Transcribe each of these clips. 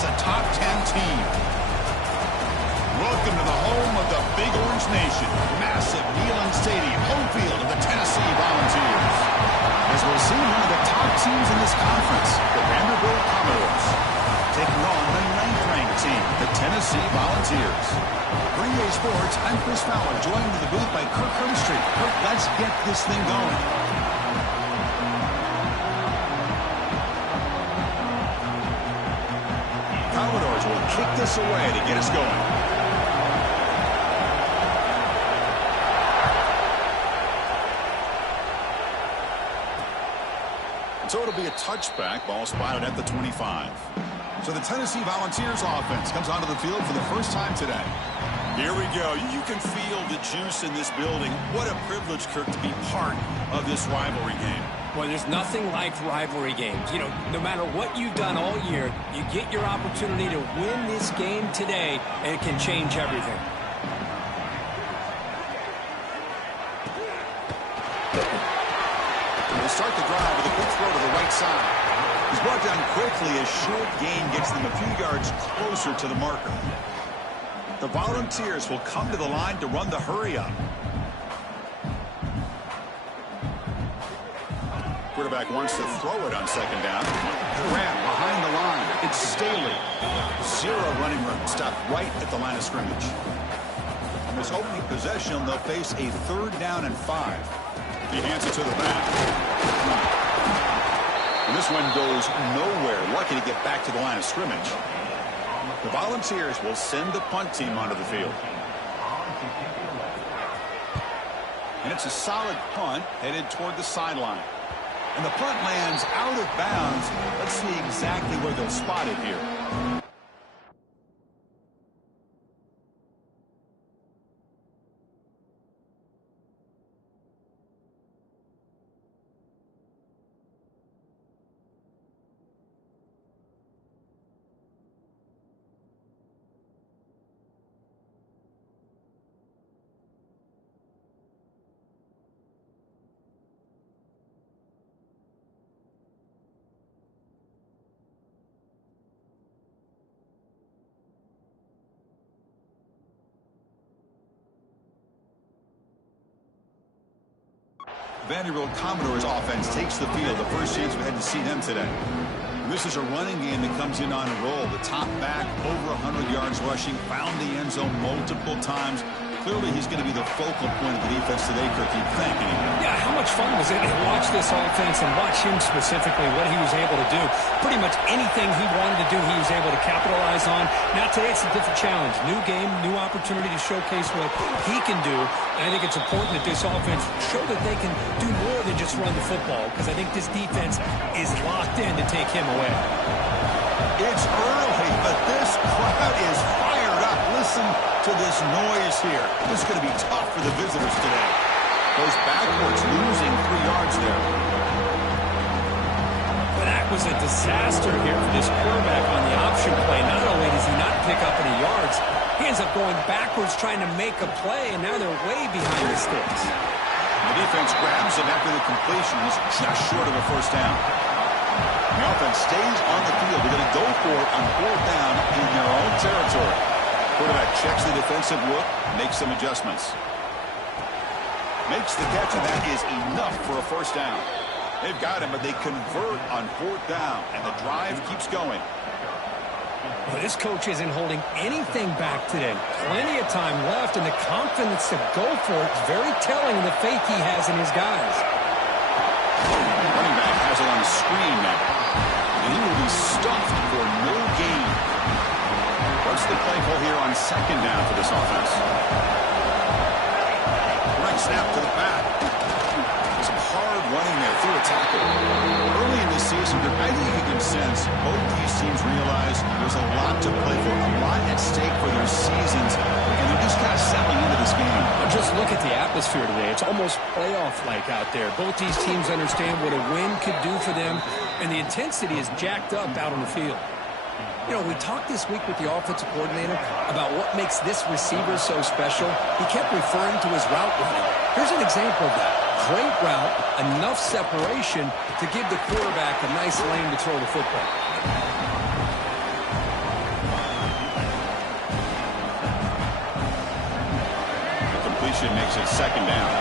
face a top 10 team. Welcome to the home of the Big Orange Nation. Massive Neyland Stadium, home field of the Tennessee Volunteers. As we'll see, one of the top teams in this conference, the Vanderbilt Commodores, taking on the 9th-ranked team, the Tennessee Volunteers. For EA Sports, I'm Chris Fowler, joined in the booth by Kirk Hermstreet. Kirk, let's get this thing going. Commodores will kick this away to get us going. So it'll be a touchback, ball spotted at the 25. So the Tennessee Volunteers offense comes onto the field for the first time today. Here we go. You can feel the juice in this building. What a privilege, Kirk, to be part of this rivalry game. Well, there's nothing like rivalry games. You know, no matter what you've done all year, you get your opportunity to win this game today, and it can change everything. We'll start the drive with a quick throw to the right side. He's brought down quickly as short gain gets them a few yards closer to the marker. The Volunteers will come to the line to run the hurry-up. Quarterback wants to throw it on second down. Grant behind the line. It's Staley. Zero running room. Stopped right at the line of scrimmage. On this opening possession, they'll face a 3rd down and 5. He hands it to the back. And this one goes nowhere. Lucky to get back to the line of scrimmage. The Volunteers will send the punt team onto the field. And it's a solid punt headed toward the sideline. And the punt lands out of bounds. Let's see exactly where they'll spot it here. Vanderbilt Commodores offense takes the field. The first chance we had to see them today. And this is a running game that comes in on a roll. The top back, over 100 yards rushing, found the end zone multiple times. Clearly, he's going to be the focal point of the defense today, Kirk, you'd think. Yeah, how much fun was it to watch this offense and watch him specifically, what he was able to do. Pretty much anything he wanted to do, he was able to capitalize on. Now, today it's a different challenge. New game, new opportunity to showcase what he can do. And I think it's important that this offense show that they can do more than just run the football, because I think this defense is locked in to take him away. It's early, but this crowd is fired up. Listen to this noise here. This is going to be tough for the visitors today. Goes backwards, losing 3 yards there. Well, that was a disaster here for this quarterback on the option play. Not only does he not pick up any yards, he ends up going backwards trying to make a play, and now they're way behind the sticks. The defense grabs him after the completion. He's just short of a first down. The offense stays on the field. They're going to go for it on 4th down in their own territory. Quarterback checks the defensive look, makes some adjustments. Makes the catch, and that is enough for a first down. They've got him, but they convert on 4th down, and the drive keeps going. Well, this coach isn't holding anything back today. Plenty of time left, and the confidence to go for it is very telling of the faith he has in his guys. Running back has it on the screen now, and he will be stuffed for no gain. What's the play call here on 2nd down for this offense? Right snap to the back. Some hard running there through a tackle. Early in this season, I think you can sense both these teams realize there's a lot to play for, a lot at stake for their seasons, and they're just kind of settling into this game. Just look at the atmosphere today. It's almost playoff-like out there. Both these teams understand what a win could do for them, and the intensity is jacked up out on the field. You know, we talked this week with the offensive coordinator about what makes this receiver so special. He kept referring to his route running. Here's an example of that. Great route, enough separation to give the quarterback a nice lane to throw the football. completion makes it second down.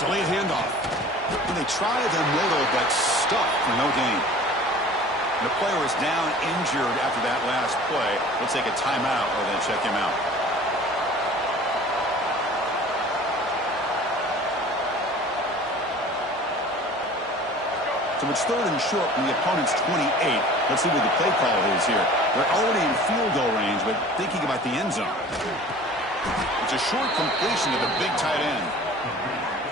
Delayed handoff. And they try the middle, but stuck for no gain. The player is down injured after that last play. We'll take a timeout or then check him out. So it's third and short from the opponent's 28. Let's see what the play call is here. They're already in field goal range, but thinking about the end zone. It's a short completion to the big tight end.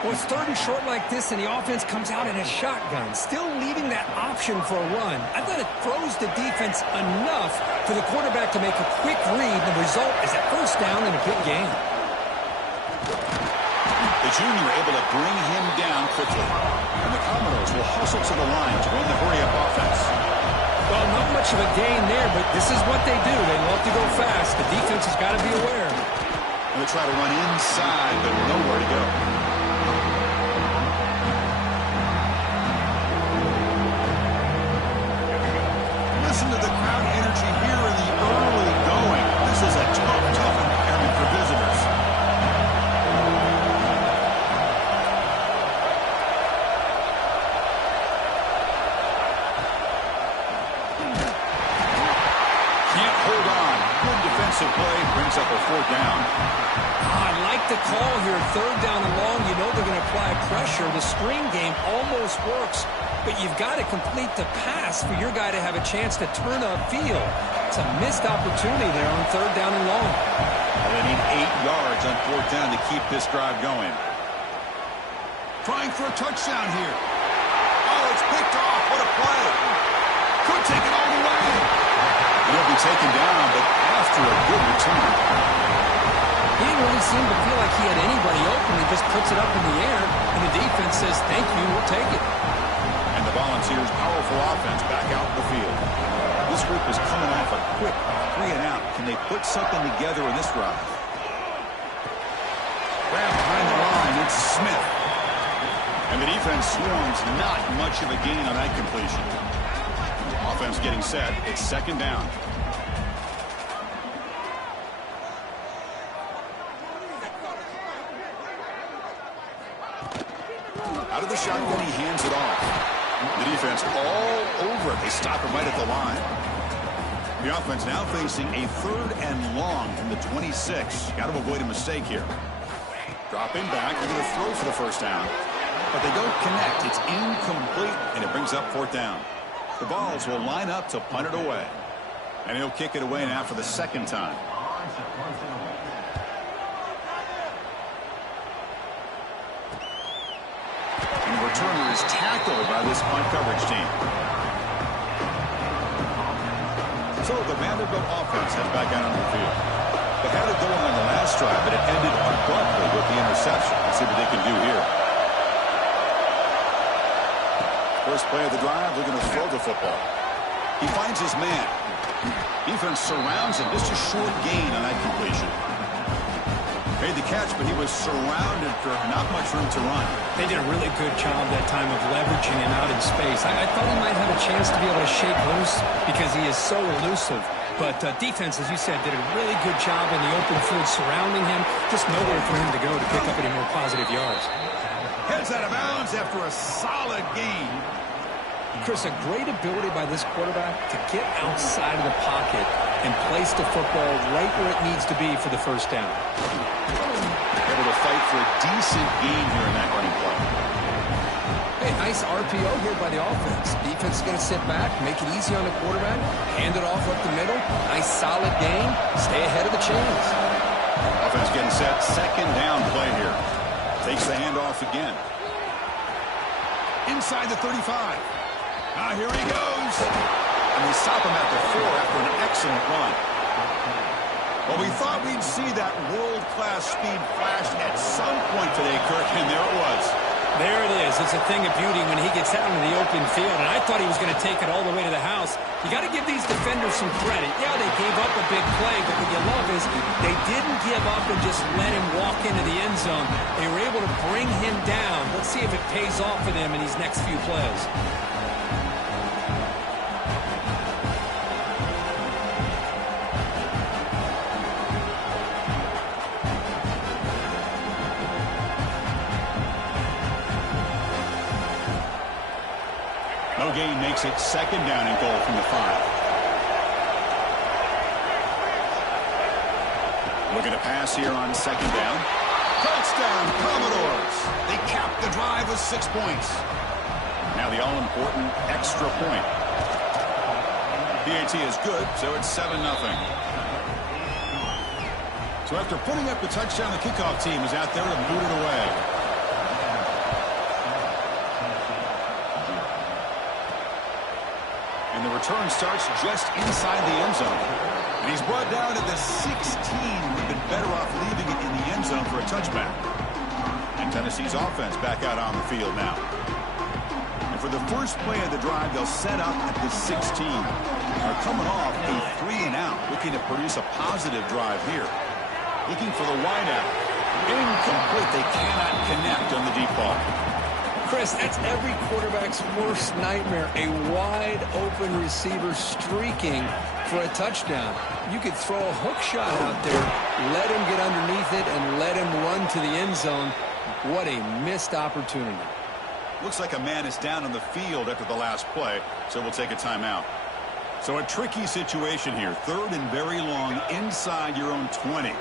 Well, it's third and short like this, and the offense comes out in a shotgun, still leaving that option for a run. I thought it throws the defense enough for the quarterback to make a quick read. The result is a first down and a big gain. The junior able to bring him down quickly. And the Commodores will hustle to the line to run the hurry-up offense. Well, not much of a gain there, but this is what they do. They love to go fast. The defense has got to be aware. And they try to run inside, but nowhere to go. Listen to the crowd energy here in the early going. This is a tough environment for visitors. Can't hold on. Good defensive play brings up a fourth down. I like the call here. Third down and long. You know they're going to apply pressure. The screen game almost works. But you've got to complete the pass for your guy to have a chance to turn upfield. It's a missed opportunity there on third down and long. Well, they need 8 yards on fourth down to keep this drive going. Trying for a touchdown here. Oh, it's picked off. What a play. Could take it all the way. He'll be taken down, but after a good return. He didn't really seem to feel like he had anybody open. He just puts it up in the air, and the defense says, thank you, we'll take it. And the Volunteers' powerful offense back out in the field. This group is coming off a quick 3 and out. Can they put something together in this drive? Grab behind the line. It's Smith. And the defense swarms. Not much of a gain on that completion. Offense getting set. It's second down. Out of the shotgun, he hands it off. The defense all over it. They stop him right at the line. The offense now facing a third and long from the 26. Got to avoid a mistake here. Dropping back. They're going to throw for the first down. But they don't connect. It's incomplete, and it brings up fourth down. The Vols will line up to punt it away. And he'll kick it away now for the second time. And the returner is tackled by this punt coverage team. So the Vanderbilt offense heads back out on the field. They had it going on the last drive, but it ended abruptly with the interception. Let's see what they can do here. First play of the drive, they're going to throw the football. He finds his man. Defense surrounds him. Just a short gain on that completion. Made the catch, but he was surrounded for not much room to run. They did a really good job that time of leveraging him out in space. I thought he might have a chance to be able to shake loose because he is so elusive. But defense, as you said, did a really good job in the open field surrounding him. Just nowhere for him to go to pick up any more positive yards. Heads out of bounds after a solid gain. Chris, a great ability by this quarterback to get outside of the pocket and place the football right where it needs to be for the first down. Able to fight for a decent gain here in that running play. Hey, nice RPO here by the offense. Defense is going to sit back, make it easy on the quarterback, hand it off up the middle. Nice solid gain. Stay ahead of the chains. Offense getting set. Second down play here. Takes the handoff again. Inside the 35. Now here he goes. And they stop him at the 4 after an excellent run. Well, we thought we'd see that world-class speed flash at some point today, Kirk, and there it was. There it is. It's a thing of beauty when he gets out into the open field, and I thought he was going to take it all the way to the house. You got to give these defenders some credit. Yeah, they gave up a big play, but what you love is they didn't give up and just let him walk into the end zone. They were able to bring him down. Let's see if it pays off for them in these next few plays. No gain makes it second down and goal from the 5. Looking to pass here on second down. Touchdown, Commodores. They cap the drive with 6 points. Now the all-important extra point. PAT is good, so it's 7-0. So after putting up the touchdown, the kickoff team is out there to boot it away. And the return starts just inside the end zone. And he's brought down to the 16. Would have been better off leaving it in the end zone for a touchback. And Tennessee's offense back out on the field now. And for the first play of the drive, they'll set up at the 16. They're coming off a 3-and-out, looking to produce a positive drive here. Looking for the wideout. Incomplete. They cannot connect on the deep ball. Chris, that's every quarterback's worst nightmare. A wide-open receiver streaking for a touchdown. You could throw a hook shot out there, let him get underneath it, and let him run to the end zone. What a missed opportunity. Looks like a man is down on the field after the last play, so we'll take a timeout. So a tricky situation here. 3rd and very long inside your own 20.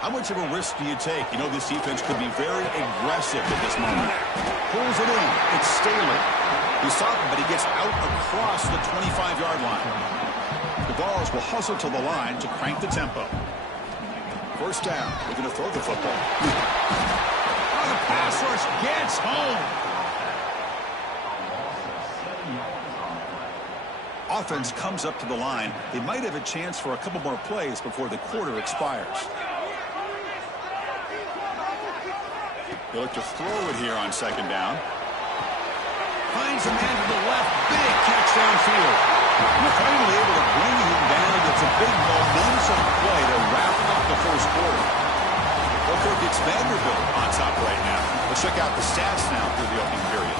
How much of a risk do you take? You know, this defense could be very aggressive at this moment. Pulls it in. It's Staley. He's stopping, but he gets out across the 25-yard line. The Vols will hustle to the line to crank the tempo. First down. We're going to throw the football. Oh, the pass rush gets home. Offense comes up to the line. They might have a chance for a couple more plays before the quarter expires. They look to throw it here on second down. Finds a man to the left. Big catch downfield. We're finally able to bring him down. It's a big momentum play to wrap up the first quarter. Well, Kirk, it's Vanderbilt on top right now. Let's check out the stats now through the opening period.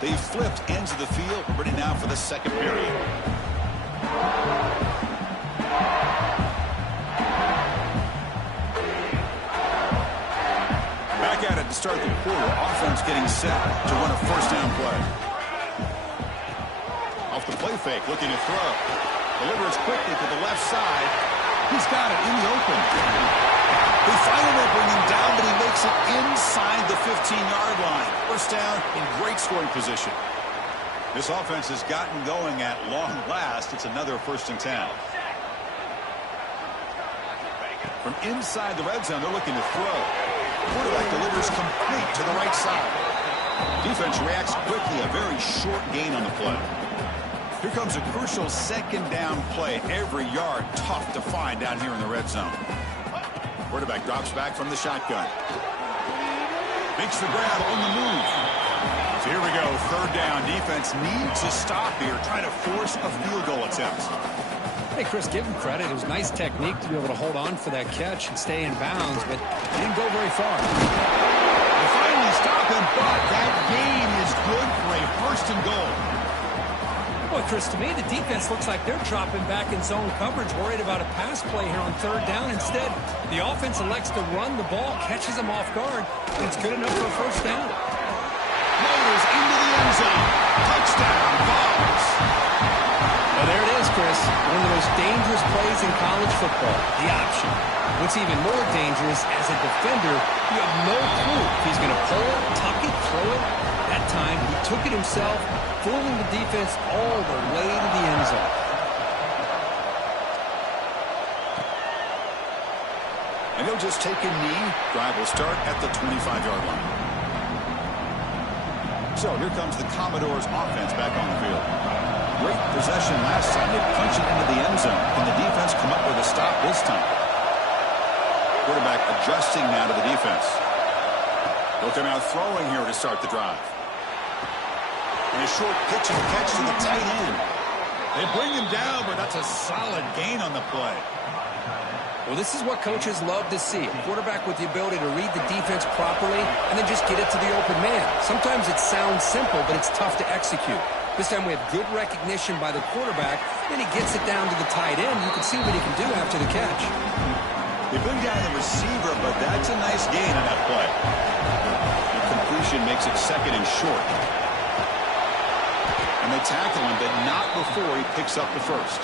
They flipped ends of the field, ready now for the second period. Back at it to start the quarter. Offense getting set to run a first down play. Off the play fake, looking to throw. Delivers quickly to the left side. He's got it in the open. They finally bring him down, but he makes it inside the 15-yard line. First down in great scoring position. This offense has gotten going at long last. It's another 1st and 10. From inside the red zone, they're looking to throw. Quarterback delivers complete to the right side. Defense reacts quickly. A very short gain on the play. Here comes a crucial second down play. Every yard tough to find down here in the red zone. Quarterback drops back from the shotgun. Makes the grab on the move. So here we go. 3rd down. Defense needs a stop here. Trying to force a field goal attempt. Hey, Chris, give him credit. It was nice technique to be able to hold on for that catch and stay in bounds, but he didn't go very far. They finally stop him, but that gain is good for a 1st and goal. Boy, Chris, to me, the defense looks like they're dropping back in zone coverage, worried about a pass play here on 3rd down. Instead, the offense elects to run the ball, catches them off guard, and it's good enough for a 1st down. Motors into the end zone. Touchdown, Vols. Well, there it is, Chris. One of the most dangerous plays in college football, the option. What's even more dangerous, as a defender, you have no clue if he's going to pull it, tuck it, throw it. That time, he took it himself, fooling the defense all the way to the end zone. And he'll just take a knee. Drive will start at the 25-yard line. So here comes the Commodores offense back on the field. Great possession last time. They punch it into the end zone. Can the defense come up with a stop this time? Quarterback adjusting now to the defense. They'll come out throwing here to start the drive. And a short pitch and catch to the tight end. They bring him down, but that's a solid gain on the play. Well, this is what coaches love to see. A quarterback with the ability to read the defense properly and then just get it to the open man. Sometimes it sounds simple, but it's tough to execute. This time we have good recognition by the quarterback. Then he gets it down to the tight end. You can see what he can do after the catch. They bring down the receiver, but that's a nice gain on that play. The completion makes it second and short. And they tackle him, but not before he picks up the first.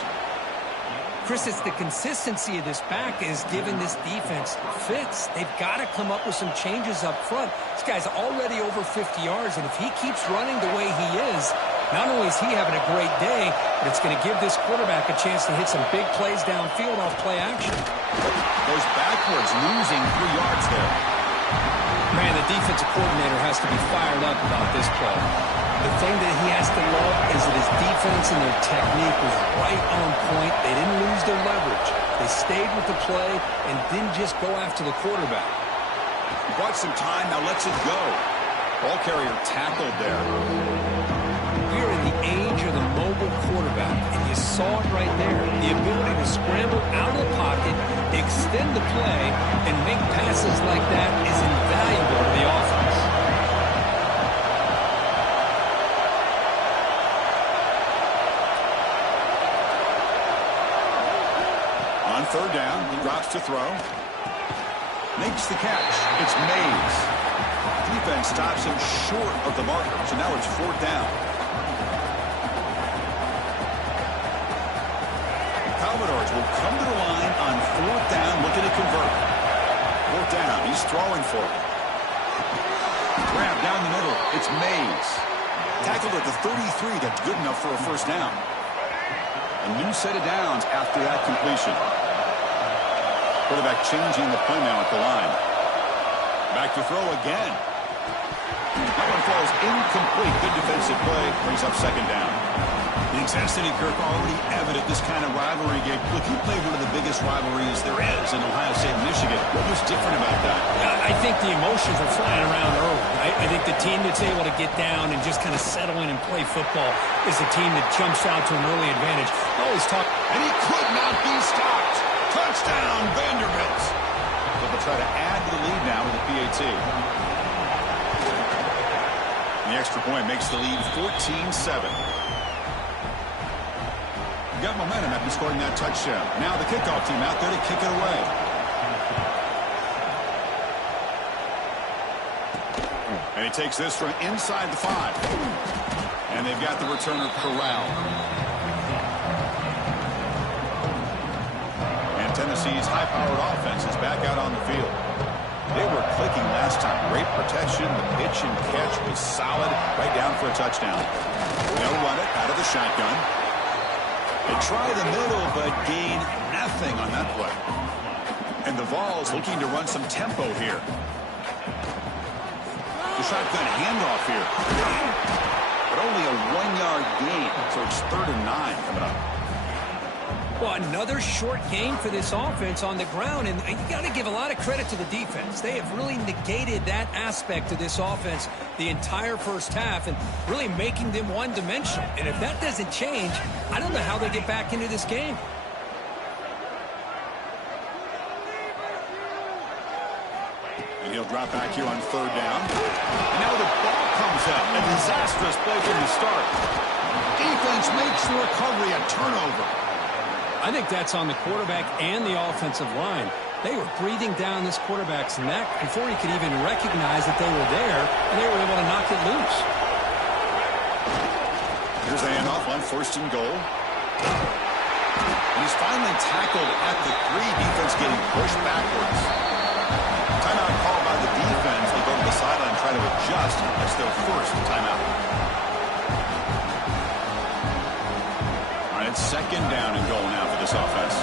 Chris, it's the consistency of this back is giving this defense fits. They've got to come up with some changes up front. This guy's already over 50 yards, and if he keeps running the way he is, not only is he having a great day, but it's going to give this quarterback a chance to hit some big plays downfield off play action. Goes backwards, losing 3 yards there. Man, the defensive coordinator has to be fired up about this play. The thing that he has to love is that his defense and their technique was right on point. They didn't lose their leverage. They stayed with the play and didn't just go after the quarterback. Brought some time, now lets it go. Ball carrier tackled there. We're in the age of the mobile quarterback, and you saw it right there. The ability to scramble out of the pocket, extend the play, and make passes like that is invaluable to the offense. On third down, he drops to throw. Makes the catch. It's Mays. Defense stops him short of the marker, so now it's fourth down. Commodores will come to the line on fourth down, looking to convert. Fourth down, he's throwing for it. Grab down the middle, it's Mays. Tackled at the 33, that's good enough for a first down. A new set of downs after that completion. Quarterback changing the play now at the line. Back to throw again. That one falls incomplete. Good defensive play. Brings up second down. The intensity, Kirk, already evident this kind of rivalry game. Look, you played one of the biggest rivalries there is in Ohio State and Michigan. What was different about that? I think the emotions are flying around early. I think the team that's able to get down and just kind of settle in and play football is the team that jumps out to an early advantage. I always talk. And he could not be stopped. Touchdown, Vanderbilt. So they'll try to add to the lead now with a PAT. The extra point makes the lead 14-7. Got momentum after scoring that touchdown. Now the kickoff team out there to kick it away. And he takes this from inside the 5. And they've got the returner corralled. And Tennessee's high-powered offense is back out on the field. They were clicking last time. Great protection. The pitch and catch was solid. Right down for a touchdown. They'll run it out of the shotgun. They try the middle, but gain nothing on that play. And the Vols looking to run some tempo here. The shotgun handoff here. But only a 1-yard gain, so it's 3rd and 9 coming up. Well, another short game for this offense on the ground, and you got to give a lot of credit to the defense. They have really negated that aspect of this offense the entire first half and really making them one-dimensional. And if that doesn't change, I don't know how they get back into this game. And he'll drop back here on 3rd down. And now the ball comes out. A disastrous play from the start. Defense makes the recovery, a turnover. I think that's on the quarterback and the offensive line. They were breathing down this quarterback's neck before he could even recognize that they were there, and they were able to knock it loose. Here's a handoff on 1st and goal. And he's finally tackled at the 3. Defense getting pushed backwards. Timeout called by the defense. They go to the sideline and try to adjust. That's their first timeout. All right, it's 2nd down and goal now for this offense.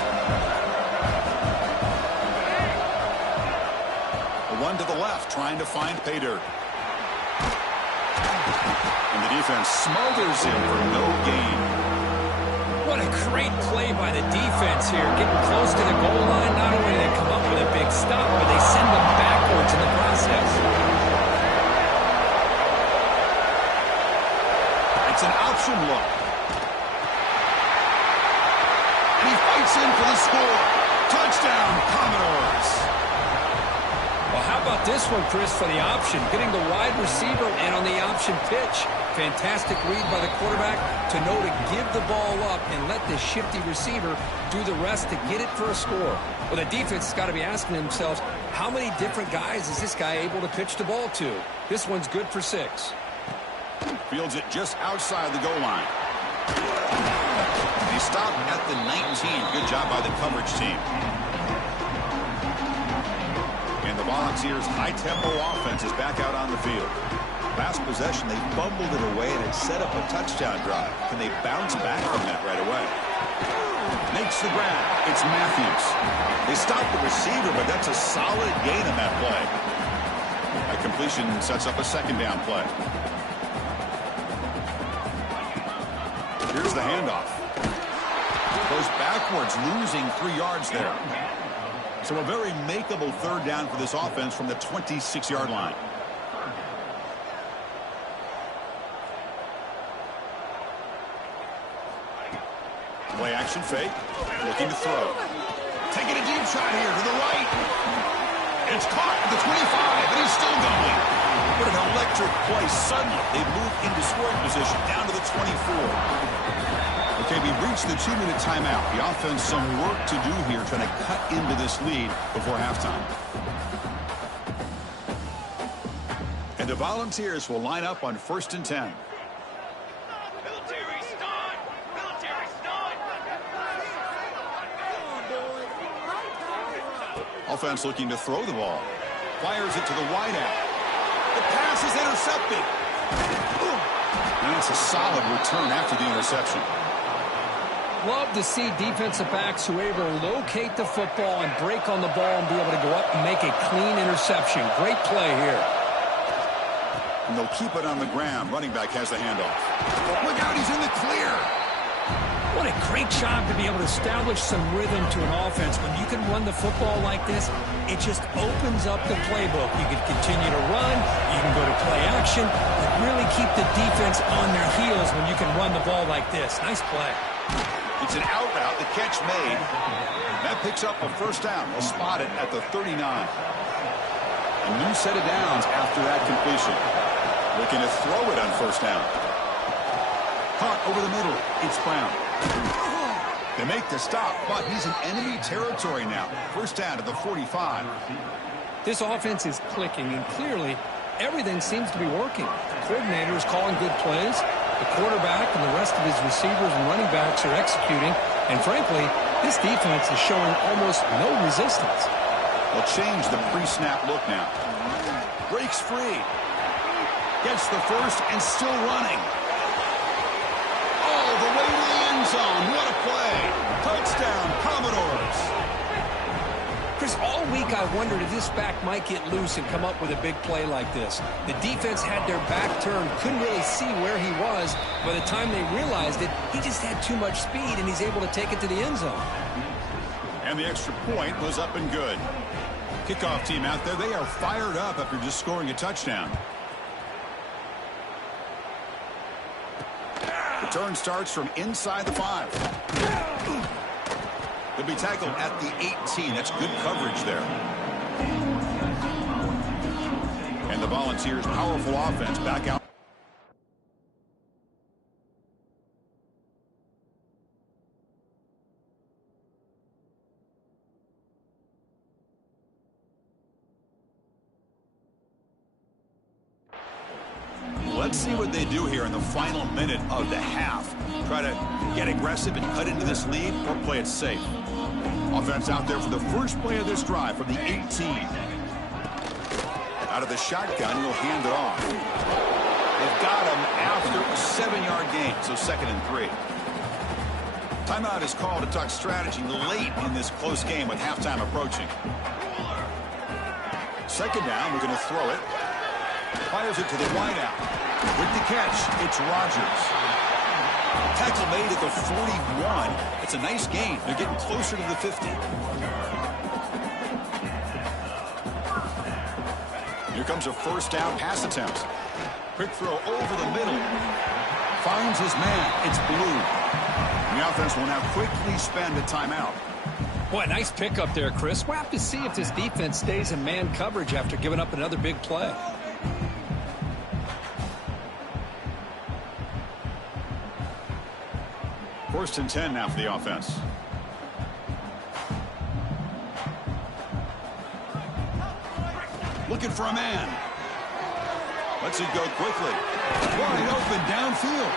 A run to the left, trying to find pay dirt. And the defense smothers him for no gain. What a great play by the defense here. Getting close to the goal line, not only do they come up with a big stop, but they send them backwards in the process. It's an option look. And he fights in for the score. Touchdown, Commodores. Well, how about this one, Chris, for the option? Getting the wide receiver in on the option pitch. Fantastic read by the quarterback to know to give the ball up and let the shifty receiver do the rest to get it for a score. Well, the defense has got to be asking themselves, how many different guys is this guy able to pitch the ball to? This one's good for 6. Fields it just outside the goal line. He stopped at the 19. Good job by the coverage team. And the Volunteers' high-tempo offense is back out on the field. Last possession, they fumbled it away, and it set up a touchdown drive. Can they bounce back from that right away? Makes the grab. It's Matthews. They stopped the receiver, but that's a solid gain on that play. A completion sets up a second down play. Here's the handoff. Goes backwards, losing 3 yards there. So a very makeable third down for this offense from the 26-yard line. Play action fake. Looking to throw. Taking a deep shot here to the right. It's caught at the 25, and he's still going. What an electric play. Suddenly, they move into scoring position down to the 24. Okay, we've reached the 2-minute timeout. The offense some work to do here, trying to cut into this lead before halftime. And the Volunteers will line up on 1st and 10. Offense looking to throw the ball. Fires it to the wideout. The pass is intercepted. And it's a solid return after the interception. Love to see defensive backs who are able to locate the football and break on the ball and be able to go up and make a clean interception. Great play here. And they'll keep it on the ground. Running back has the handoff. Look out, he's in the clear. What a great job to be able to establish some rhythm to an offense. When you can run the football like this, it just opens up the playbook. You can continue to run, you can go to play action, but really keep the defense on their heels when you can run the ball like this. Nice play. It's an out route, the catch made. That picks up a first down. They'll spot it at the 39. A new set of downs after that completion. Looking to throw it on first down. Caught over the middle. It's Brown. They make the stop, but he's in enemy territory now. First down to the 45. This offense is clicking, and clearly everything seems to be working. The coordinator is calling good plays. The quarterback and the rest of his receivers and running backs are executing. And frankly, this defense is showing almost no resistance. They'll change the pre-snap look now. Breaks free. Gets the first and still running. All the way to the end zone. What a play. Touchdown, Commodores. Chris, all week I wondered if this back might get loose and come up with a big play like this. The defense had their back turned, couldn't really see where he was. By the time they realized it, he just had too much speed, and he's able to take it to the end zone. And the extra point was up and good. Kickoff team out there, they are fired up after just scoring a touchdown. Return starts from inside the 5. They'll be tackled at the 18. That's good coverage there. And the Volunteers' powerful offense back out. Let's see what they do here in the final minute of the half. Try to get aggressive and cut into this lead, or play it safe. Offense out there for the first play of this drive from the 18. Out of the shotgun, he'll hand it off. They've got him after a 7-yard gain, so 2nd and 3. Timeout is called to talk strategy late in this close game with halftime approaching. 2nd down, we're going to throw it. Fires it to the wideout. With the catch, it's Rodgers. Tackle made at the 41. It's a nice gain. They're getting closer to the 50. Here comes a first down pass attempt. Quick throw over the middle. Finds his man. It's Blue. The offense will now quickly spend a timeout. Boy, nice pickup there, Chris. We'll have to see if this defense stays in man coverage after giving up another big play. First and 10 now for the offense. Looking for a man. Lets it go quickly. Wide open downfield.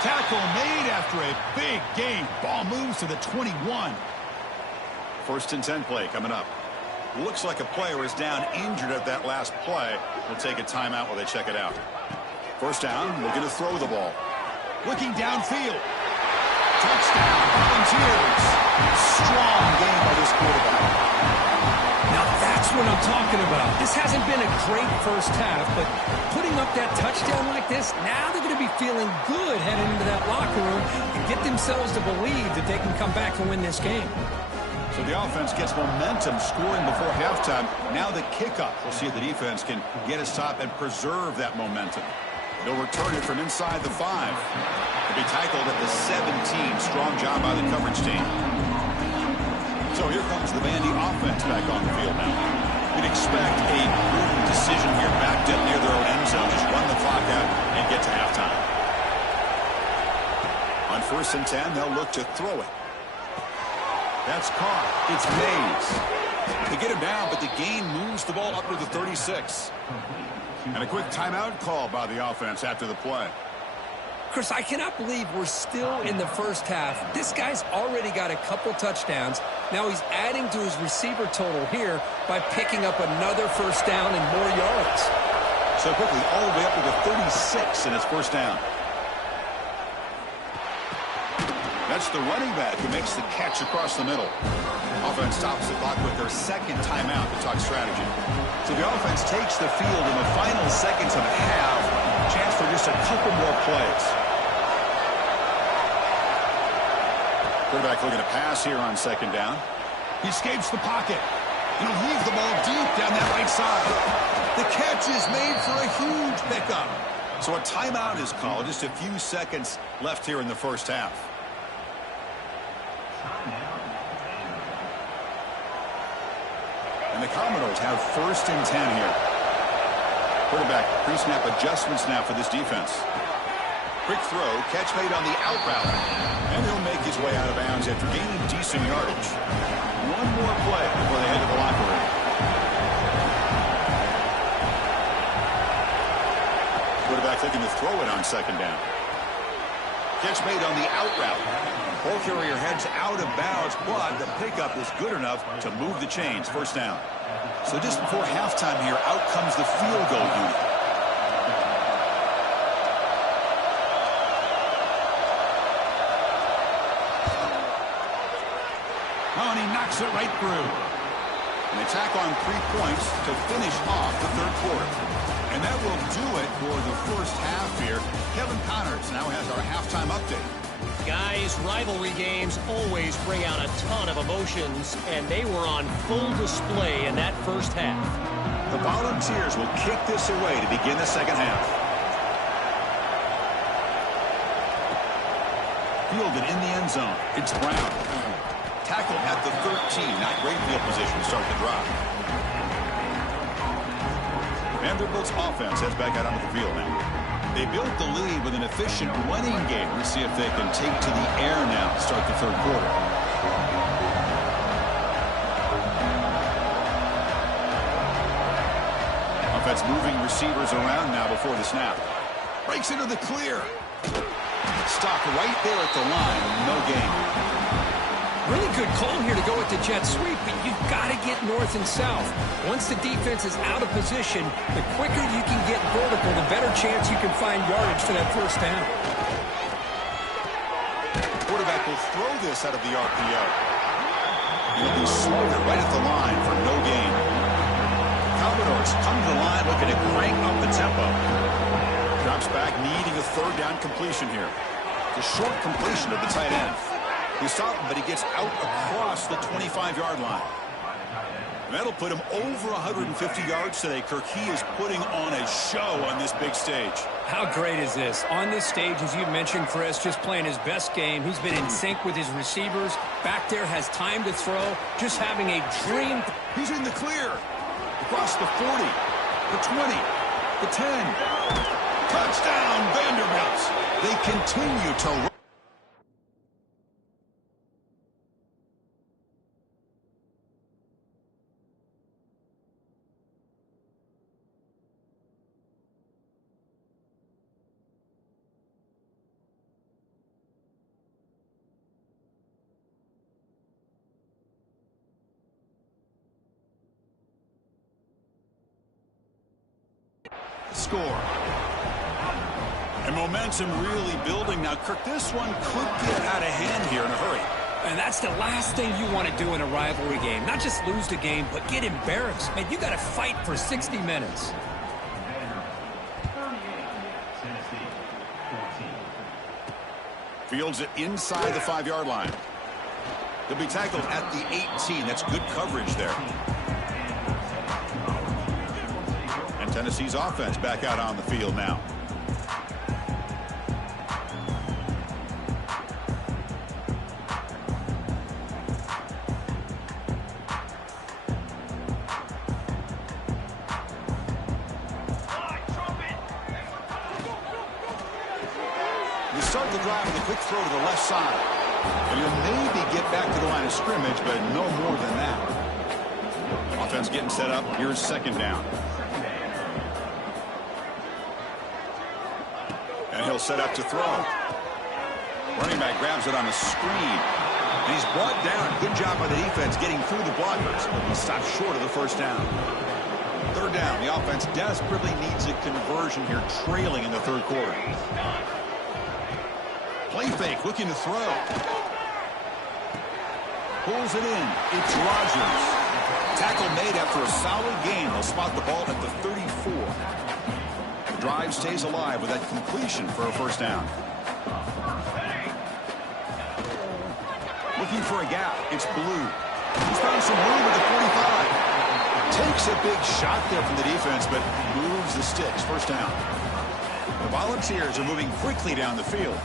Tackle made after a big gain. Ball moves to the 21. First and 10 play coming up. Looks like a player is down injured at that last play. We'll take a timeout while they check it out. First down, looking to throw the ball. Looking downfield. Touchdown, Volunteers. Strong game by this quarterback. Now that's what I'm talking about. This hasn't been a great first half, but putting up that touchdown like this, now they're going to be feeling good heading into that locker room and get themselves to believe that they can come back and win this game. So the offense gets momentum scoring before halftime. Now the kickoff. We'll see if the defense can get a stop and preserve that momentum. They'll return it from inside the 5. They'll be tackled at the 17. Strong job by the coverage team. So here comes the Vandy offense back on the field now. We'd expect a prudent decision here, backed up near their own end zone. Just run the clock out and get to halftime. On first and 10, they'll look to throw it. That's caught. It's Mays. They get him down, but the gain moves the ball up to the 36. And a quick timeout call by the offense after the play. Chris, I cannot believe we're still in the first half. This guy's already got a couple touchdowns. Now he's adding to his receiver total here by picking up another first down and more yards. So quickly, all the way up to the 36 in his first down. That's the running back who makes the catch across the middle. Offense stops the clock with their second timeout to talk strategy. So the offense takes the field in the final seconds of a half. Chance for just a couple more plays. Quarterback looking to pass here on second down. He escapes the pocket. And he'll leave the ball deep down that right side. The catch is made for a huge pickup. So a timeout is called. Just a few seconds left here in the first half. And the Commodores have first and 10 here. Quarterback pre-snap adjustments now for this defense. Quick throw, catch made on the out route. And he'll make his way out of bounds after gaining decent yardage. One more play before they head to the locker room. Quarterback looking to throw it on second down. Catch made on the out route. Ball carrier heads out of bounds, but the pickup is good enough to move the chains. First down. So just before halftime here, out comes the field goal unit. Oh, and he knocks it right through. An attack on 3 points to finish off the third quarter. And that will do it for the first half here. Kevin Connors now has our halftime update. Guys, rivalry games always bring out a ton of emotions, and they were on full display in that first half. The Volunteers will kick this away to begin the second half. Fielded in the end zone. It's Brown. Tackle at the 13. Not great field position to start the drive. Vanderbilt's offense heads back out onto the field now. They built the lead with an efficient running game. Let's see if they can take to the air now to start the third quarter. Offense moving receivers around now before the snap. Breaks into the clear. Stopped right there at the line. No gain. Really good call here to go with the jet sweep, but you've got to get north and south. Once the defense is out of position, the quicker you can get vertical, the better chance you can find yardage for that first down. Quarterback will throw this out of the RPO. He'll be slaughtered right at the line for no gain. Commodores come to the line looking to crank up the tempo. Drops back, needing a third down completion here. The short completion of the tight end. He stopped him, but he gets out across the 25-yard line. And that'll put him over 150 yards today. Kirk, he is putting on a show on this big stage. How great is this? On this stage, as you mentioned, Chris, just playing his best game. He's been in sync with his receivers. Back there, has time to throw. Just having a dream. He's in the clear. Across the 40, the 20, the 10. Touchdown, Vanderbilt. They continue to score. And momentum really building. Now, Kirk, this one could get out of hand here in a hurry. And that's the last thing you want to do in a rivalry game. Not just lose the game, but get embarrassed. Man, you got to fight for 60 minutes. Fields it inside the 5-yard line. He'll be tackled at the 18. That's good coverage there. And Tennessee's offense back out on the field now. Start the drive with a quick throw to the left side. And he'll maybe get back to the line of scrimmage, but no more than that. Offense getting set up. Here's second down. And he'll set up to throw. Running back grabs it on a screen. And he's brought down. Good job by the defense getting through the blockers. But he stopped short of the first down. Third down. The offense desperately needs a conversion here, trailing in the third quarter. Play fake, looking to throw. Pulls it in. It's Rodgers. Tackle made after a solid gain. They'll spot the ball at the 34. The drive stays alive with that completion for a first down. Looking for a gap. It's Blue. He's found some room at the 45. Takes a big shot there from the defense, but moves the sticks. First down. The Volunteers are moving quickly down the field.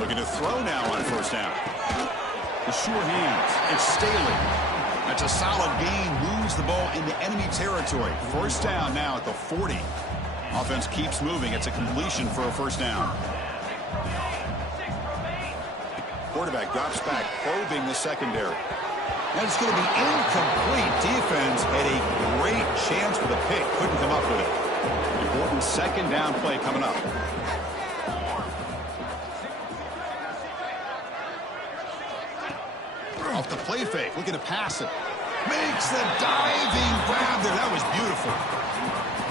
Looking to throw now on first down. The sure hands. It's Staley. That's a solid gain. Moves the ball into enemy territory. First down now at the 40. Offense keeps moving. It's a completion for a first down. Quarterback drops back, probing the secondary. And it's going to be incomplete. Defense had a great chance for the pick. Couldn't come up with it. Important second down play coming up. Off the play fake, looking to pass it. Makes the diving grab there. That was beautiful.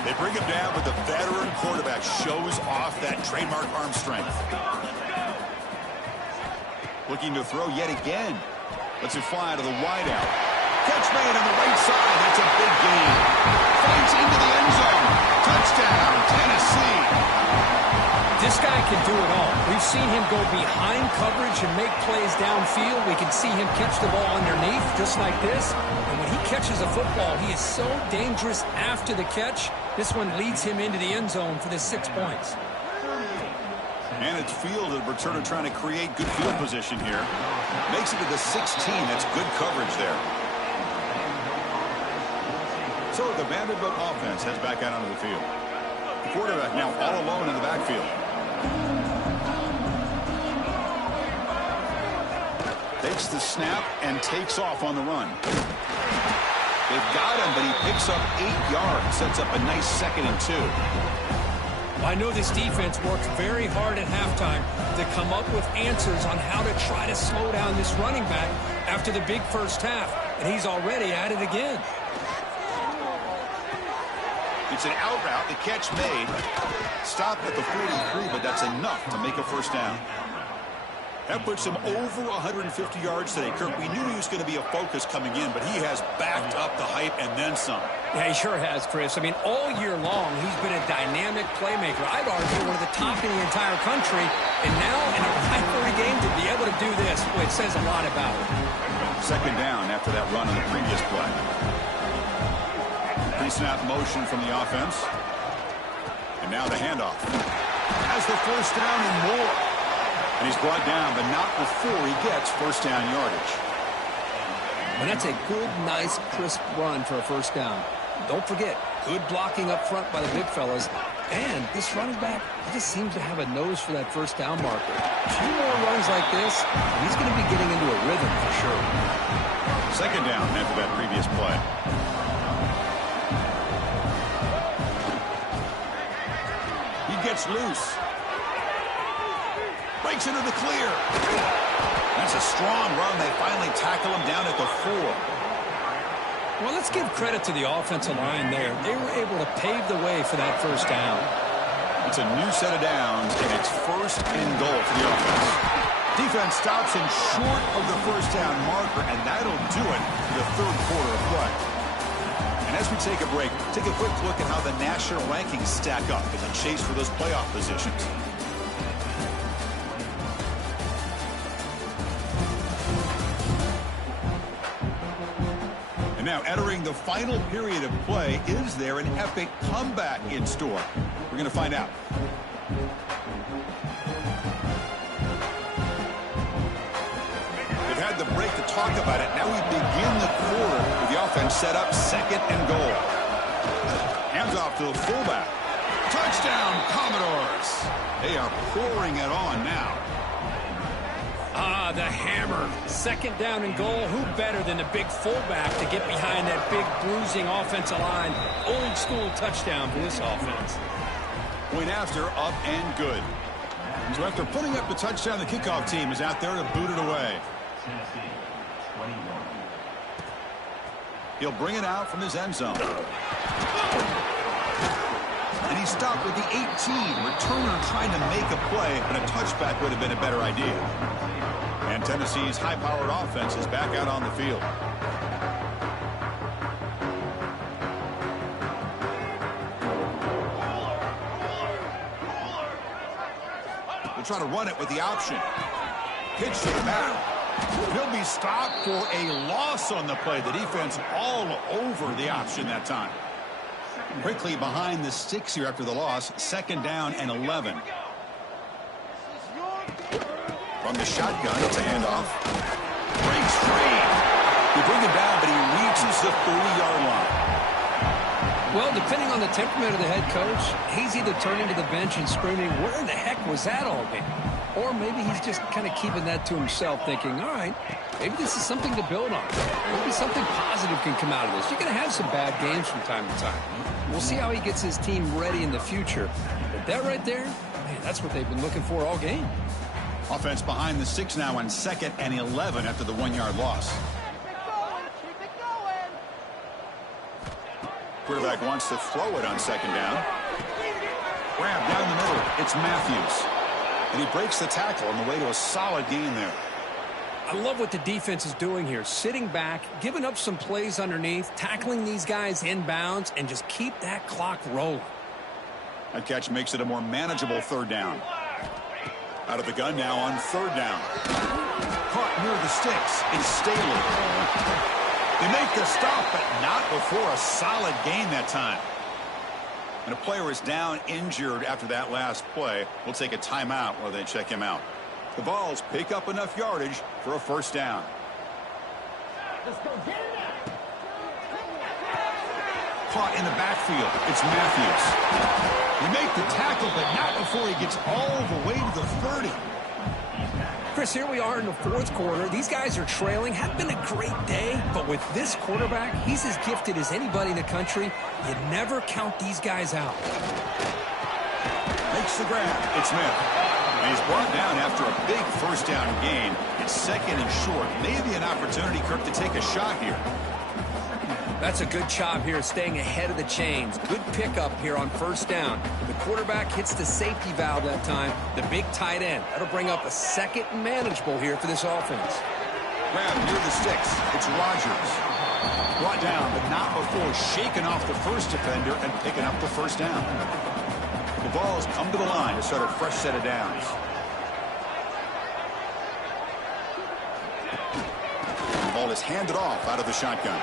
They bring him down, but the veteran quarterback shows off that trademark arm strength. Looking to throw yet again. Lets it fly to the wideout. Catch made on the right side. That's a big gain. Fights into the end zone. Touchdown, Tennessee. This guy can do it all. We've seen him go behind coverage and make plays downfield. We can see him catch the ball underneath just like this. And when he catches a football, he is so dangerous after the catch. This one leads him into the end zone for the 6 points. And it's fielded. Returner trying to create good field position here. Makes it to the 16. That's good coverage there. So the Vanderbilt offense heads back out onto the field. The quarterback now all alone in the backfield. Takes the snap and takes off on the run. They've got him, but he picks up 8 yards. Sets up a nice 2nd and 2. I know this defense works very hard at halftime to come up with answers on how to try to slow down this running back after the big first half. And he's already at it again. It's an out route. The catch made. Stopped at the 43, but that's enough to make a first down. That puts him over 150 yards today. Kirk, we knew he was going to be a focus coming in, but he has backed up the hype and then some. Yeah, he sure has, Chris. I mean, all year long, he's been a dynamic playmaker. I'd argue one of the top in the entire country. And now, in a rivalry game, to be able to do this, well, it says a lot about him. Second down after that run on the previous play. Pre-snap motion from the offense. And now the handoff. Has the first down and more. And he's brought down, but not before he gets first down yardage. And that's a good, nice, crisp run for a first down. Don't forget, good blocking up front by the big fellas. And this running back, he just seems to have a nose for that first down marker. A few more runs like this, and he's going to be getting into a rhythm for sure. Second down after that previous play. He gets loose. Breaks into the clear. That's a strong run. They finally tackle him down at the 4. Well, let's give credit to the offensive line there. They were able to pave the way for that first down. It's a new set of downs, and it's 1st and goal for the offense. Defense stops him short of the first down marker, and that'll do it for the 3rd quarter of play. And as we take a break, take a quick look at how the national rankings stack up in the chase for those playoff positions. And now entering the final period of play, is there an epic comeback in store? We're going to find out. We've had the break to talk about it. Now we begin the quarter with the offense set up 2nd and goal. Hands off to the fullback. Touchdown, Commodores. They are pouring it on now. Ah, the hammer. 2nd down and goal. Who better than the big fullback to get behind that big bruising offensive line? Old school touchdown for this offense. Point after, up and good. So after putting up the touchdown, the kickoff team is out there to boot it away. He'll bring it out from his end zone. And he stopped with the 18. Returner trying to make a play, but a touchback would have been a better idea. And Tennessee's high-powered offense is back out on the field. They'll try to run it with the option. Pitch to the back. He'll be stopped for a loss on the play. The defense all over the option that time. Quickly behind the sticks here after the loss. 2nd down and 11. From the shotgun, it's a handoff. Breaks free. They bring him down, but he reaches the 30-yard line. Well, depending on the temperament of the head coach, he's either turning to the bench and screaming, where in the heck was that all game? Or maybe he's just kind of keeping that to himself, thinking, all right, maybe this is something to build on. Maybe something positive can come out of this. You're going to have some bad games from time to time. We'll see how he gets his team ready in the future. But that right there, man, that's what they've been looking for all game. Offense behind the 6 now on 2nd and 11 after the 1-yard loss. Quarterback wants to throw it on 2nd down. Grab down the middle. It's Matthews. And he breaks the tackle on the way to a solid gain there. I love what the defense is doing here. Sitting back, giving up some plays underneath, tackling these guys inbounds, and just keep that clock rolling. That catch makes it a more manageable 3rd down. Out of the gun now on 3rd down. Caught near the sticks. It's Staley. They make the stop, but not before a solid gain that time. And a player is down injured after that last play. We'll take a timeout while they check him out. The Vols pick up enough yardage for a 1st down. Caught in the backfield. It's Matthews. They make the tackle, but not before he gets all the way to the 30. Chris, here we are in the 4th quarter. These guys are trailing. Had been a great day, but with this quarterback, he's as gifted as anybody in the country. You never count these guys out. Makes the grab. It's Smith. And he's brought down after a big 1st down gain. It's 2nd and short. Maybe an opportunity, Kirk, to take a shot here. That's a good job here, staying ahead of the chains. Good pickup here on 1st down. The quarterback hits the safety valve that time. The big tight end. That'll bring up a 2nd and manageable here for this offense. Grab near the sticks. It's Rodgers. Brought down, but not before shaking off the first defender and picking up the 1st down. The Vols come to the line to start a fresh set of downs. The ball is handed off out of the shotgun.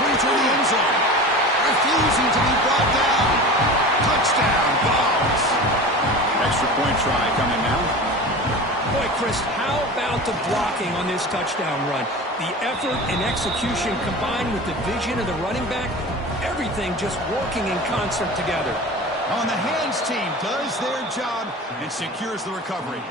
Into the end zone. Refusing to be brought down. Touchdown, Vols. Extra point try coming now. Boy, Chris, how about the blocking on this touchdown run? The effort and execution combined with the vision of the running back, everything just working in concert together. On the hands team does their job and secures the recovery.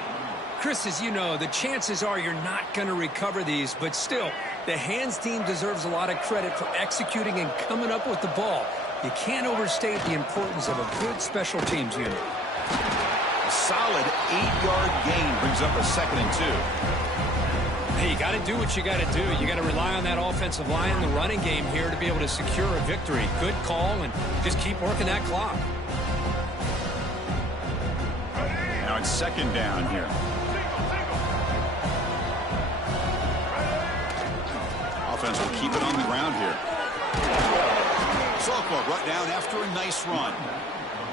Chris, as you know, the chances are you're not going to recover these, but still, the hands team deserves a lot of credit for executing and coming up with the ball. You can't overstate the importance of a good special teams unit. A solid 8-yard gain brings up a 2nd and 2. Hey, you got to do what you got to do. You got to rely on that offensive line and the running game here to be able to secure a victory. Good call, and just keep working that clock. Now it's second down here. Offense will keep it on the ground here. Softball brought down after a nice run.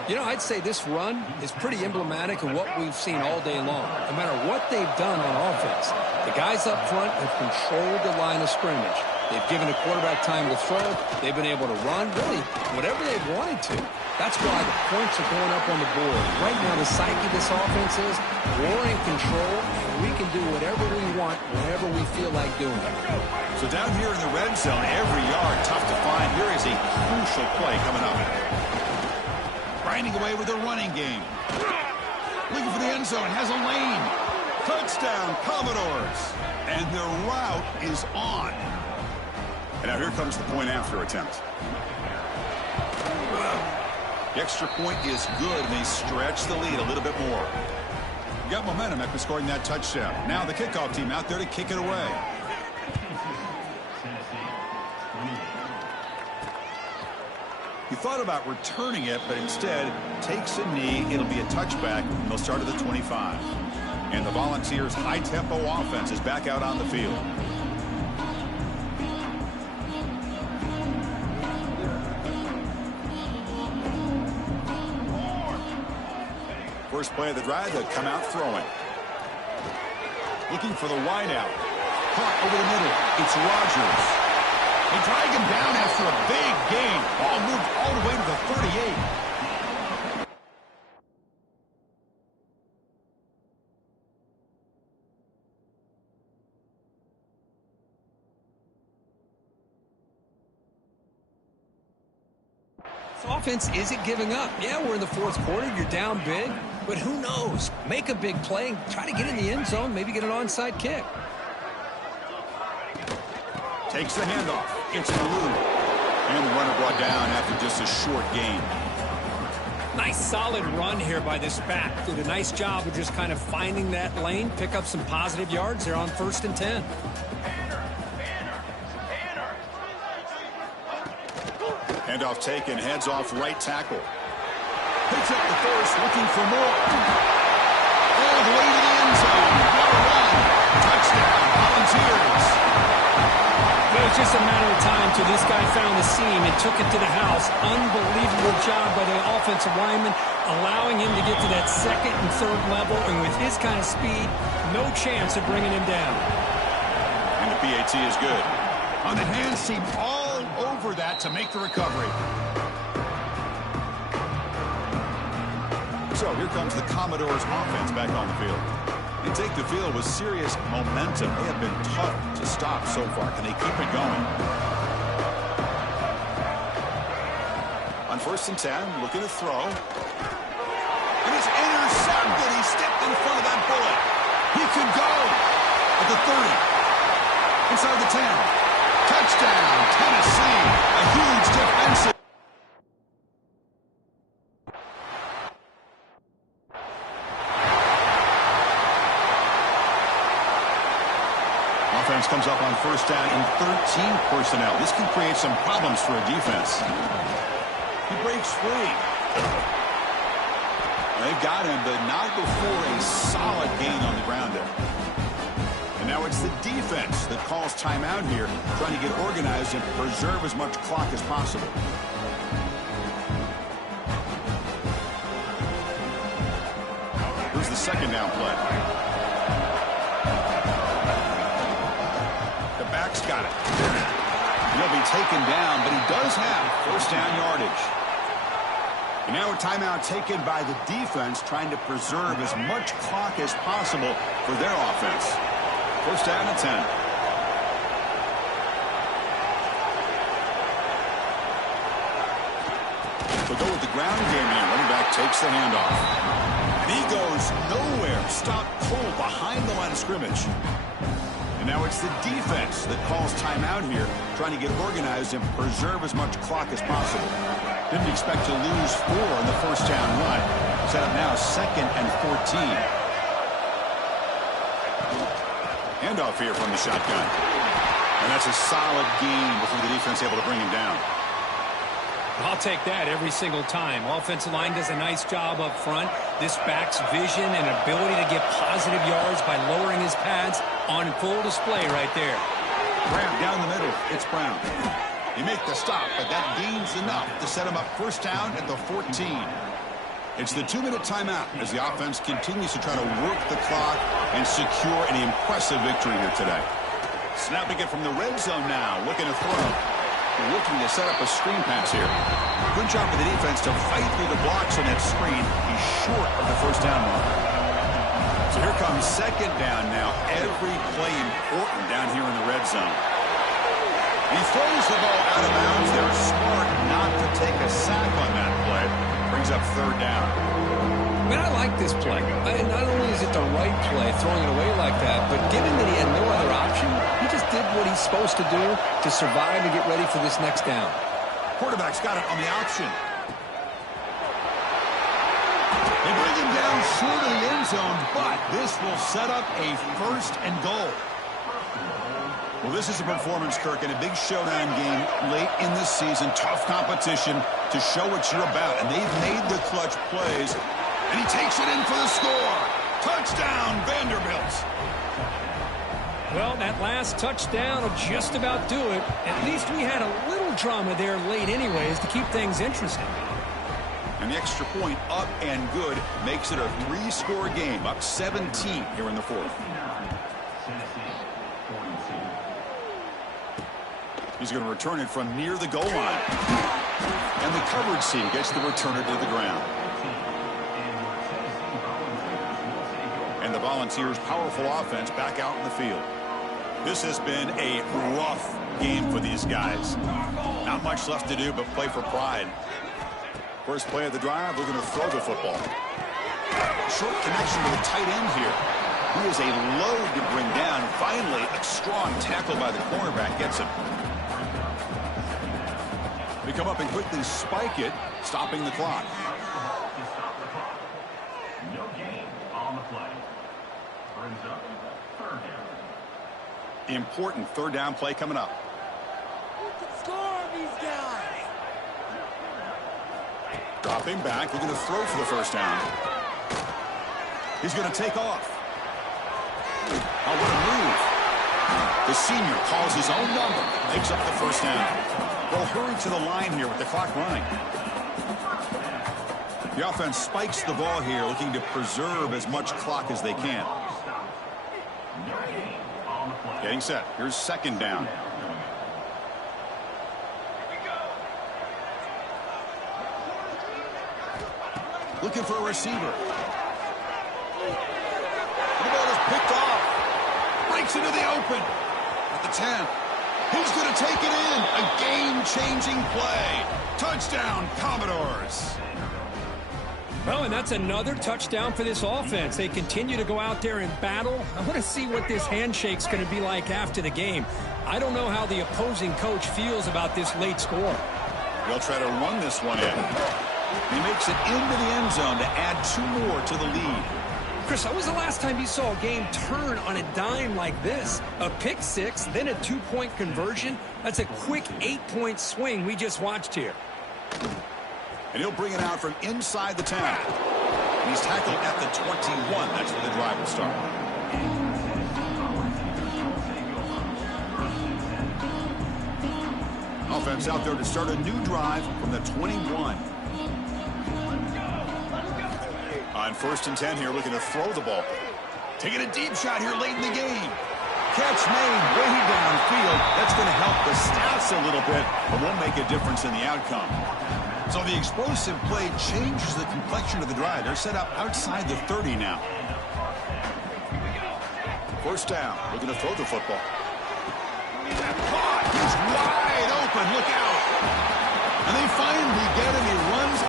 You know, I'd say this run is pretty emblematic of what we've seen all day long. No matter what they've done on offense, the guys up front have controlled the line of scrimmage. They've given the quarterback time to throw. They've been able to run, really, whatever they've wanted to. That's why the points are going up on the board. Right now, the psyche of this offense is we're in control, and we can do whatever we want whenever we feel like doing it. So down here in the red zone, every yard tough to find. Here is a crucial play coming up. Grinding away with the running game. Looking for the end zone. Has a lane. Touchdown, Commodores. And the route is on. And now here comes the point after attempt. The extra point is good, and they stretch the lead a little bit more. You got momentum after scoring that touchdown. Now the kickoff team out there to kick it away. He thought about returning it, but instead takes a knee. It'll be a touchback, and they'll start at the 25. And the Volunteers' high-tempo offense is back out on the field. First play of the drive, they'll come out throwing. Looking for the wideout. Caught over the middle. It's Rodgers. They drag him down after a big gain. Ball moved all the way to the 38. This offense isn't giving up. Yeah, we're in the fourth quarter. You're down big. But who knows? Make a big play. Try to get in the end zone. Maybe get an onside kick. Takes the handoff. It's Malou. And the runner brought down after just a short gain. Nice solid run here by this back. Did a nice job of just kind of finding that lane. Pick up some positive yards there on 1st and 10. Handoff taken. Heads off right tackle. Picks up the first. Looking for more. All the way to the end zone. What a run. Touchdown. Volunteers. It was just a matter of time till this guy found the seam and took it to the house. Unbelievable job by the offensive lineman, allowing him to get to that second and third level. And with his kind of speed, no chance of bringing him down. And the PAT is good. On the hands team, all over that to make the recovery. So here comes the Commodores offense back on the field. They take the field with serious momentum. They have been tough to stop so far. Can they keep it going? On 1st and 10, looking to throw. And it's intercepted. He stepped in front of that bullet. He could go at the 30. Inside the 10. Touchdown, Tennessee. A huge defensive. Offense comes up on 1st down in 13 personnel. This can create some problems for a defense. He breaks free. They've got him, but not before a solid gain on the ground there. And now it's the defense that calls timeout here, trying to get organized and preserve as much clock as possible. Here's the second down play. Got it. He'll be taken down, but he does have 1st down yardage. And now a timeout taken by the defense, trying to preserve as much clock as possible for their offense. 1st down and 10. They'll go with the ground game here. Running back takes the handoff. And he goes nowhere. Stopped cold behind the line of scrimmage. Now it's the defense that calls timeout here, trying to get organized and preserve as much clock as possible. Didn't expect to lose 4 on the 1st down run. Set up now 2nd and 14. Handoff here from the shotgun. And that's a solid gain before the defense able to bring him down. I'll take that every single time. Offensive line does a nice job up front. This back's vision and ability to get positive yards by lowering his pads on full display right there. Graham down the middle. It's Brown. He make the stop, but that gains enough to set him up first down at the 14. It's the 2-minute timeout as the offense continues to try to work the clock and secure an impressive victory here today. Snapping it from the red zone now, looking to throw. Looking to set up a screen pass here. Good job for the defense to fight through the blocks on that screen. He's short of the first down mark. So here comes second down now. Every play important down here in the red zone. He throws the ball out of bounds there. Smart not to take a sack on that play. Brings up third down. I mean, I like this play. Not only is it the right play, throwing it away like that, but given that he had no other option, he just did what he's supposed to do to survive and get ready for this next down. Quarterback's got it on the option. They bring him down short of the end zone, but this will set up a first and goal. Well, this is a performance, Kirk, in a big showdown game late in this season. Tough competition to show what you're about, and they've made the clutch plays. And he takes it in for the score. Touchdown, Vanderbilt. Well, that last touchdown will just about do it. At least we had a little drama there late anyways to keep things interesting. And the extra point up and good makes it a 3-score game, up 17 here in the fourth. He's going to return it from near the goal line. And the coverage team gets the returner to the ground. And the Volunteers' powerful offense back out in the field. This has been a rough game for these guys. Not much left to do but play for pride. First play of the drive, we're going to throw the football. Short connection to the tight end here. He is a load to bring down. Finally, a strong tackle by the cornerback gets him. They come up and quickly spike it, stopping the clock. No gain on the play. Brings up third down. Important third down play coming up. Who can score on these guys? Dropping back, looking to throw for the first down. He's going to take off. Oh, what a move. The senior calls his own number, makes up the first down. They'll hurry to the line here with the clock running. The offense spikes the ball here, looking to preserve as much clock as they can. Getting set. Here's second down. Looking for a receiver. The ball is picked off. Breaks into the open. At the 10. He's going to take it in. A game-changing play. Touchdown, Commodores. Well, and that's another touchdown for this offense. They continue to go out there and battle. I want to see what this handshake's going to be like after the game. I don't know how the opposing coach feels about this late score. They'll try to run this one in. He makes it into the end zone to add 2 more to the lead. Chris, when was the last time you saw a game turn on a dime like this? A pick six, then a 2-point conversion. That's a quick 8-point swing we just watched here. And he'll bring it out from inside the 10. He's tackled at the 21. That's where the drive will start. Offense out there to start a new drive from the 21. On first and 10 here, looking to throw the ball. Taking a deep shot here late in the game. Catch made way downfield. That's going to help the stats a little bit, but won't make a difference in the outcome. So the explosive play changes the complexion of the drive. They're set up outside the 30 now. First down. Looking to throw the football. Caught. He's wide open. Look out. And they finally get him. He runs